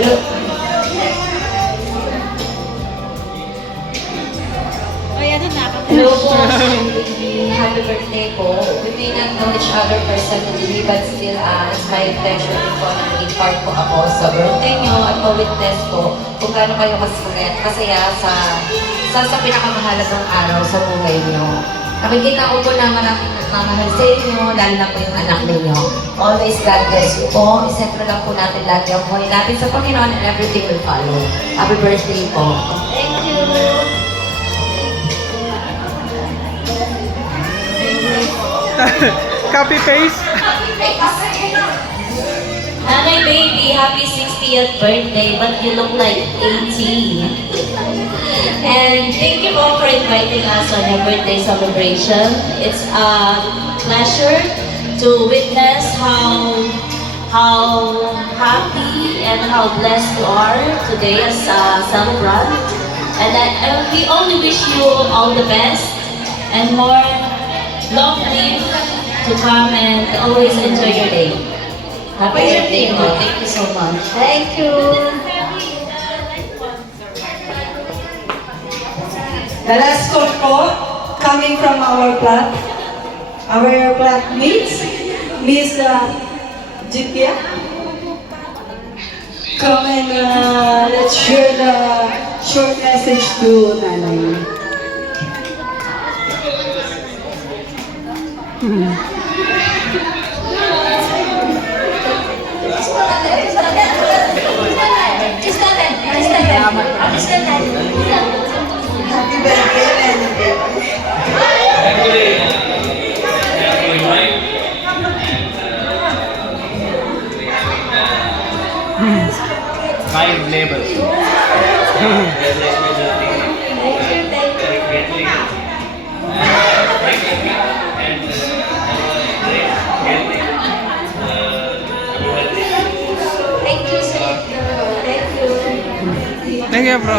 True. Hello po, happy birthday po. We may not know each other personally, but still, it's my pleasure din po na naging part po ako sa birthday nyo at ma-witness po kung gaano kayo masaya sa pinakamahalagang araw sa buhay nyo. Nakikita ko po na maraming nagmamahal sa inyo, lalo na po yung anak ninyo. Always God bless you po. Isentro lang po natin lagi ang buhay natin sa Panginoon and everything will follow. Happy birthday po. Thank you. Copy paste. Nanay baby, happy 60th birthday, but you look like 80. And thank you all for inviting us on your birthday celebration. It's a pleasure to witness how happy and how blessed you are today as a celebrant. And we only wish you all the best and more long live to come and always enjoy your day. Happy birthday po. Thank you so much. Thank you. The last call po, coming from our flatmates, Miss Jipia. Come and let's share the short message to Nanay. Happy birthday, Nanay. Five labels. Thank you, sir. Thank you. Thank you, bro.